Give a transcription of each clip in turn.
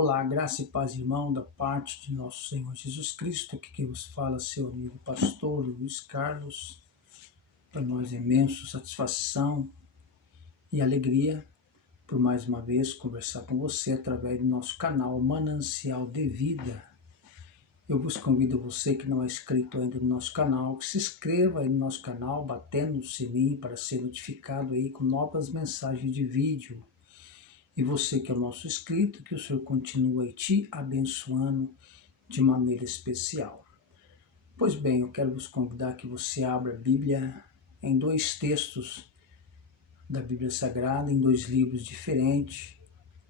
Olá, graça e paz, irmão, da parte de nosso Senhor Jesus Cristo, aqui que vos fala seu amigo pastor Luiz Carlos. Para nós é imenso satisfação e alegria por mais uma vez conversar com você através do nosso canal Manancial de Vida. Eu vos convido você que não é inscrito ainda no nosso canal, que se inscreva aí no nosso canal, batendo no sininho para ser notificado aí com novas mensagens de vídeo. E você que é o nosso inscrito, que o Senhor continue te abençoando de maneira especial. Pois bem, eu quero vos convidar que você abra a Bíblia em dois textos da Bíblia Sagrada, em dois livros diferentes,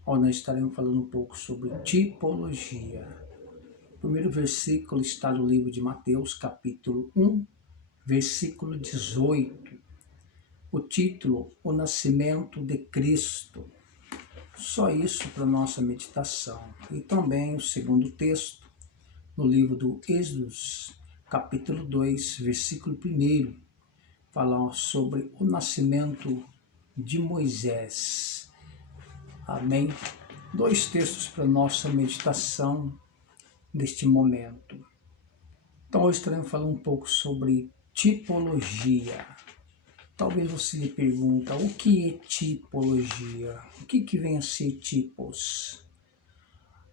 onde nós estaremos falando um pouco sobre tipologia. O primeiro versículo está no livro de Mateus, capítulo 1, versículo 18. O título, O Nascimento de Cristo. Só isso para nossa meditação. E também o segundo texto, no livro do Êxodo, capítulo 2, versículo 1, fala sobre o nascimento de Moisés. Amém? Dois textos para nossa meditação neste momento. Então hoje estaremos falando um pouco sobre tipologia. Talvez você lhe pergunte, o que é tipologia? O que vem a ser tipos?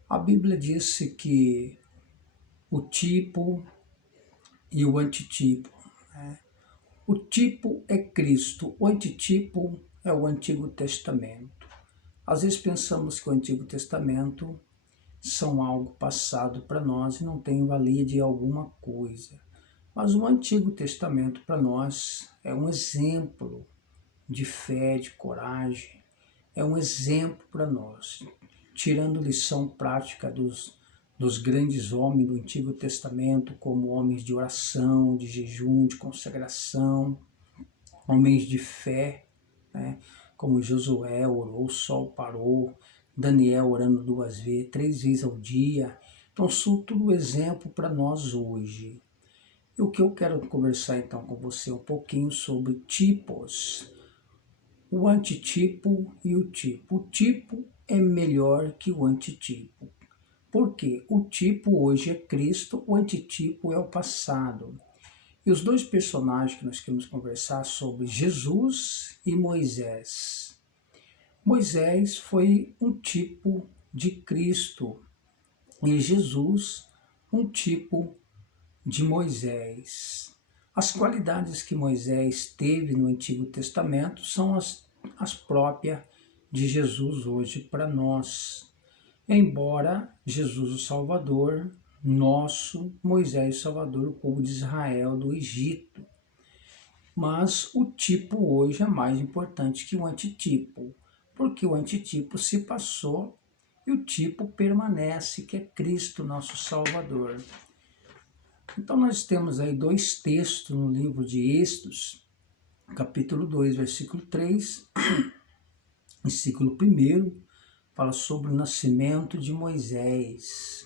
A Bíblia diz que o tipo e o antitipo. O tipo é Cristo, o antitipo é o Antigo Testamento. Às vezes pensamos que o Antigo Testamento são algo passado para nós e não tem valia de alguma coisa. Mas o Antigo Testamento para nós é um exemplo de fé, de coragem, é um exemplo para nós, tirando lição prática dos grandes homens do Antigo Testamento, como homens de oração, de jejum, de consagração, homens de fé, né? Como Josué orou, o sol parou, Daniel orando 2 vezes, 3 vezes ao dia. Então, são tudo exemplo para nós hoje. E o que eu quero conversar então com você um pouquinho sobre tipos. O antitipo e o tipo. O tipo é melhor que o antitipo. Por quê? O tipo hoje é Cristo, o antitipo é o passado. E os dois personagens que nós queremos conversar sobre Jesus e Moisés. Moisés foi um tipo de Cristo e Jesus um tipo de Moisés. As qualidades que Moisés teve no Antigo Testamento são as próprias de Jesus hoje para nós. Embora Jesus o Salvador, nosso Moisés Salvador, o povo de Israel do Egito. Mas o tipo hoje é mais importante que o antitipo, porque o antitipo se passou e o tipo permanece, que é Cristo, nosso Salvador. Então nós temos aí dois textos no livro de Êxodos, capítulo 2, versículo 3, versículo 1, fala sobre o nascimento de Moisés.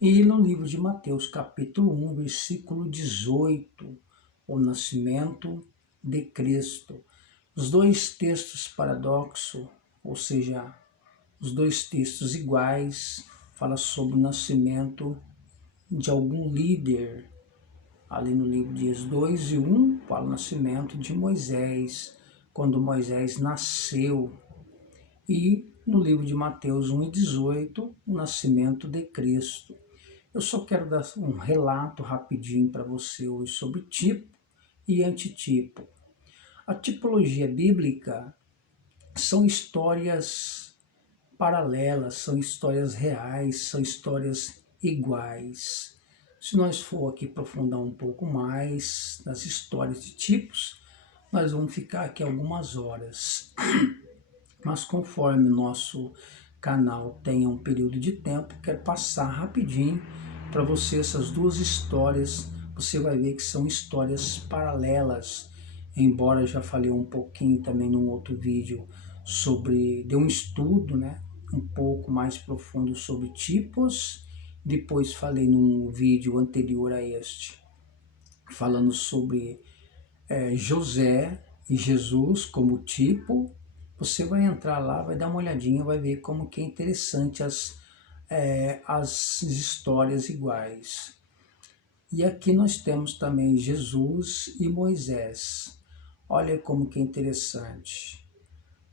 E no livro de Mateus, capítulo 1, versículo 18, o nascimento de Cristo. Os dois textos paradoxos, ou seja, os dois textos iguais, falam sobre o nascimento de algum líder. Ali no livro de Êxodo 2 e 1, fala o nascimento de Moisés, quando Moisés nasceu. E no livro de Mateus 1 e 18, o nascimento de Cristo. Eu só quero dar um relato rapidinho para você hoje sobre tipo e antitipo. A tipologia bíblica são histórias paralelas, são histórias reais, são histórias iguais. Se nós for aqui aprofundar um pouco mais nas histórias de tipos, nós vamos ficar aqui algumas horas. Mas conforme o nosso canal tenha um período de tempo, quero passar rapidinho para você essas duas histórias. Você vai ver que são histórias paralelas, embora eu já falei um pouquinho também num outro vídeo sobre, deu um estudo, né, um pouco mais profundo sobre tipos. Depois falei num vídeo anterior a este, falando sobre José e Jesus como tipo. Você vai entrar lá, vai dar uma olhadinha, vai ver como que é interessante as histórias iguais. E aqui nós temos também Jesus e Moisés. Olha como que é interessante.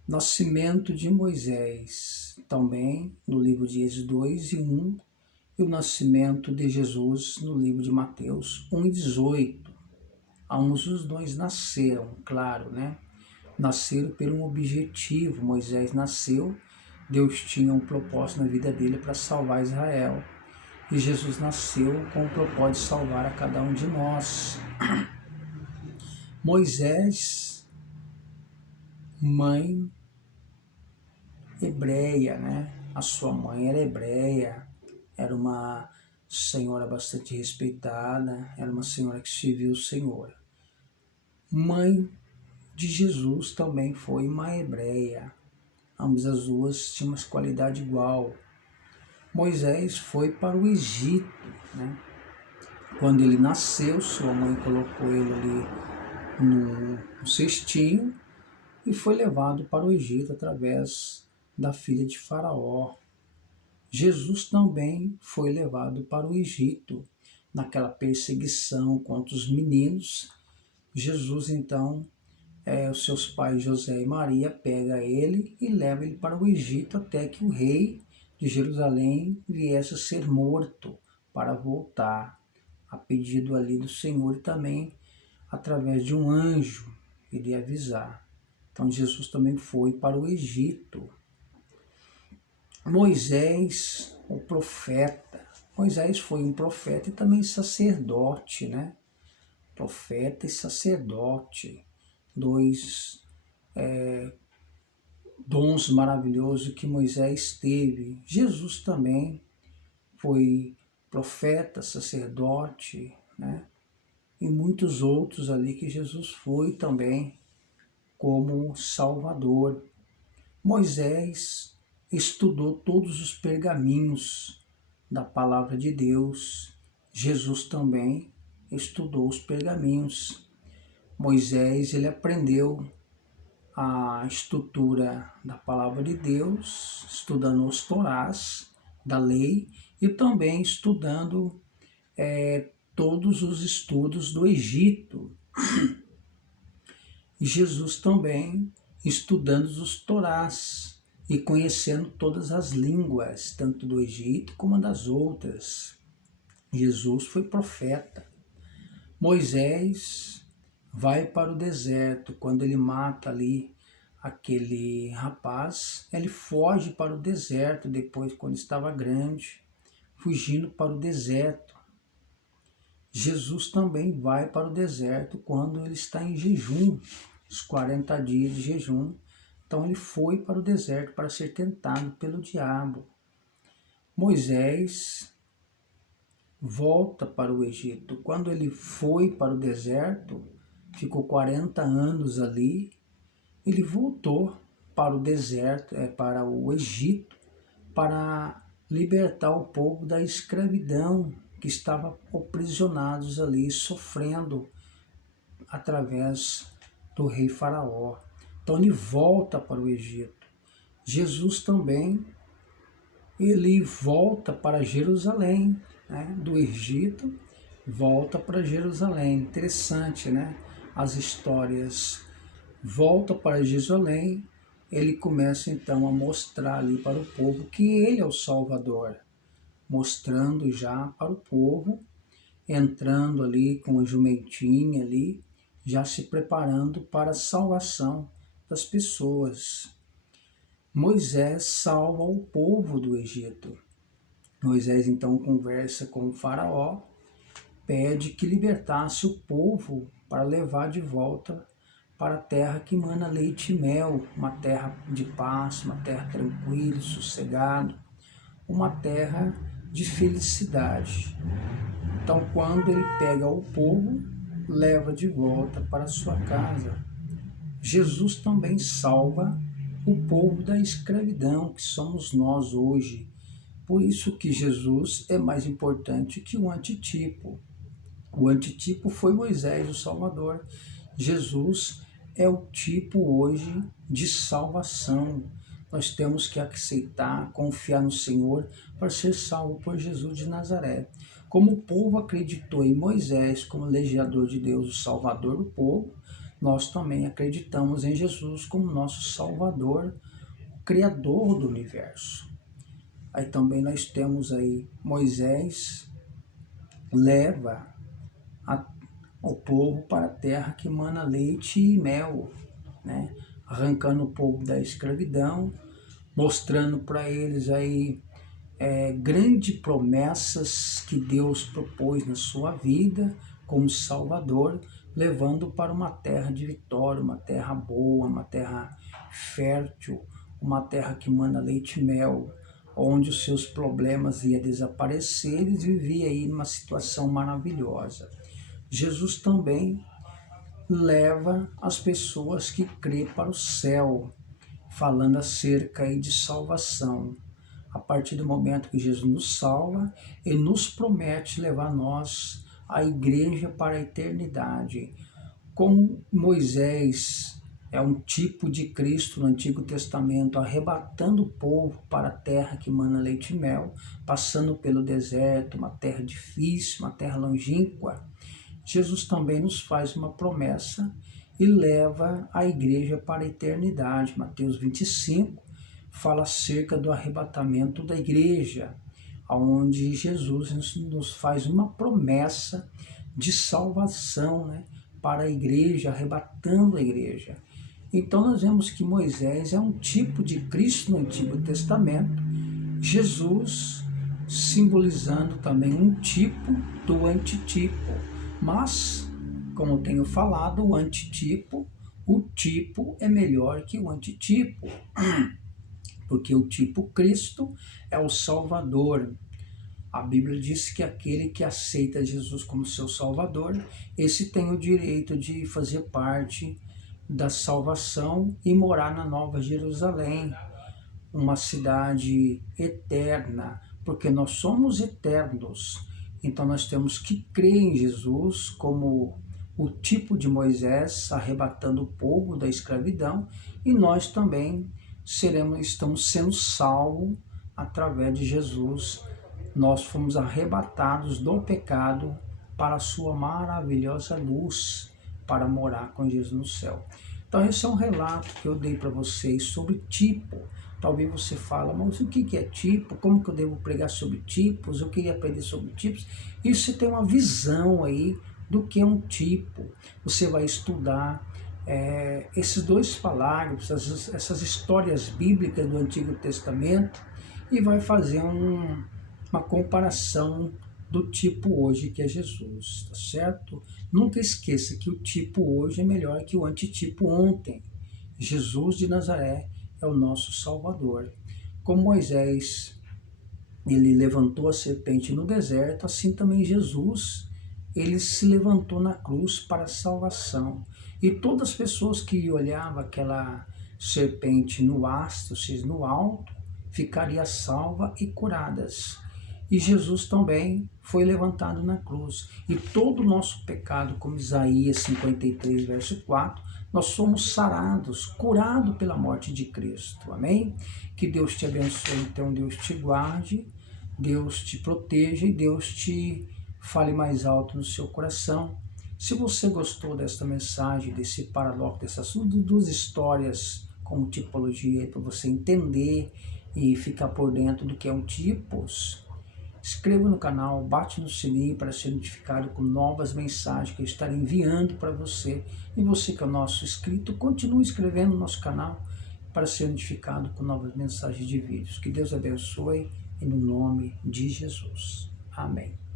Nascimento de Moisés, também no livro de Êxodo 2 e 1, e o nascimento de Jesus no livro de Mateus 1 e 18. Ambos os dois nasceram, claro, né? Nasceram por um objetivo. Moisés nasceu, Deus tinha um propósito na vida dele para salvar Israel. E Jesus nasceu com o propósito de salvar a cada um de nós. Moisés, mãe hebreia, né? A sua mãe era hebreia, era uma senhora bastante respeitada, era uma senhora que serviu o Senhor. Mãe de Jesus também foi uma hebreia. Ambas as duas tinham uma qualidade igual. Moisés foi para o Egito, né? Quando ele nasceu, sua mãe colocou ele ali no cestinho e foi levado para o Egito através da filha de Faraó. Jesus também foi levado para o Egito naquela perseguição contra os meninos. Jesus, então, os seus pais José e Maria pega ele e leva ele para o Egito até que o rei de Jerusalém viesse a ser morto para voltar, a pedido ali do Senhor e também através de um anjo iria avisar. Então Jesus também foi para o Egito. Moisés, o profeta. Moisés foi um profeta e também sacerdote, né? Profeta e sacerdote. Dois dons maravilhosos que Moisés teve. Jesus também foi profeta, sacerdote, né? E muitos outros ali que Jesus foi também como Salvador. Moisés estudou todos os pergaminhos da palavra de Deus. Jesus também estudou os pergaminhos. Moisés, ele aprendeu a estrutura da palavra de Deus, estudando os Torás da lei e também estudando todos os estudos do Egito. E Jesus também estudando os Torás e conhecendo todas as línguas, tanto do Egito como das outras. Jesus foi profeta. Moisés vai para o deserto. Quando ele mata ali aquele rapaz, ele foge para o deserto depois, quando estava grande, fugindo para o deserto. Jesus também vai para o deserto quando ele está em jejum, os 40 dias de jejum. Então ele foi para o deserto para ser tentado pelo diabo. Moisés volta para o Egito. Quando ele foi para o deserto, ficou 40 anos ali, ele voltou para o deserto, para o Egito, para libertar o povo da escravidão que estava aprisionados ali, sofrendo através do rei Faraó. Então ele volta para o Egito. Jesus também, ele volta para Jerusalém, né? Do Egito, volta para Jerusalém. Interessante, né? As histórias. Volta para Jerusalém, ele começa então a mostrar ali para o povo que ele é o Salvador, mostrando já para o povo, entrando ali com a jumentinha ali, já se preparando para a salvação das pessoas. Moisés salva o povo do Egito. Moisés então conversa com o faraó, pede que libertasse o povo para levar de volta para a terra que mana leite e mel, uma terra de paz, uma terra tranquila, sossegada, uma terra de felicidade. Então, quando ele pega o povo, leva de volta para sua casa. Jesus também salva o povo da escravidão, que somos nós hoje. Por isso que Jesus é mais importante que o antitipo. O antitipo foi Moisés, o Salvador. Jesus é o tipo hoje de salvação. nós temos que aceitar, confiar no Senhor para ser salvo por Jesus de Nazaré. Como o povo acreditou em Moisés como legislador de Deus, o Salvador do povo, nós também acreditamos em Jesus como nosso Salvador, o Criador do universo. Aí também nós temos aí Moisés leva o povo para a terra que mana leite e mel, né? Arrancando o povo da escravidão, mostrando para eles aí grandes promessas que Deus propôs na sua vida como Salvador, levando para uma terra de vitória, uma terra boa, uma terra fértil, uma terra que mana leite e mel, onde os seus problemas iam desaparecer, eles viviam aí numa situação maravilhosa. Jesus também leva as pessoas que crêem para o céu, falando acerca aí de salvação. A partir do momento que Jesus nos salva, Ele nos promete levar nós, a igreja, para a eternidade. Como Moisés é um tipo de Cristo no Antigo Testamento, arrebatando o povo para a terra que mana leite e mel, passando pelo deserto, uma terra difícil, uma terra longínqua, Jesus também nos faz uma promessa e leva a igreja para a eternidade. Mateus 25 fala acerca do arrebatamento da igreja, onde Jesus nos faz uma promessa de salvação, né, para a igreja, arrebatando a igreja. Então nós vemos que Moisés é um tipo de Cristo no Antigo Testamento, Jesus simbolizando também um tipo do antitipo. Mas, como eu tenho falado, o tipo é melhor que o antitipo, porque o tipo Cristo é o Salvador. A Bíblia diz que aquele que aceita Jesus como seu Salvador, esse tem o direito de fazer parte da salvação e morar na Nova Jerusalém, uma cidade eterna, porque nós somos eternos. Então nós temos que crer em Jesus como o tipo de Moisés arrebatando o povo da escravidão, e nós também estamos sendo salvos através de Jesus. Nós fomos arrebatados do pecado para a sua maravilhosa luz, para morar com Jesus no céu. Então esse é um relato que eu dei para vocês sobre tipo. Talvez você fale, mas o que é tipo? Como que eu devo pregar sobre tipos? Eu queria aprender sobre tipos. E você tem uma visão aí do que é um tipo. Você vai estudar esses dois parágrafos, essas histórias bíblicas do Antigo Testamento, e vai fazer uma comparação do tipo hoje, que é Jesus, tá certo? Nunca esqueça que o tipo hoje é melhor que o antitipo ontem. Jesus de Nazaré é o nosso Salvador. Como Moisés, ele levantou a serpente no deserto, assim também Jesus, ele se levantou na cruz para a salvação. E todas as pessoas que olhavam aquela serpente no hasto, ou seja, no alto, ficariam salvas e curadas. E Jesus também foi levantado na cruz. E todo o nosso pecado, como Isaías 53, verso 4, nós somos sarados, curados pela morte de Cristo. Amém? Que Deus te abençoe, então Deus te guarde, Deus te proteja e Deus te fale mais alto no seu coração. Se você gostou desta mensagem, desse paradoxo, dessas duas histórias como tipologia, para você entender e ficar por dentro do que é um tipos, inscreva no canal, bate no sininho para ser notificado com novas mensagens que eu estarei enviando para você. E você que é o nosso inscrito, continue inscrevendo no nosso canal para ser notificado com novas mensagens de vídeos. Que Deus abençoe em nome de Jesus. Amém.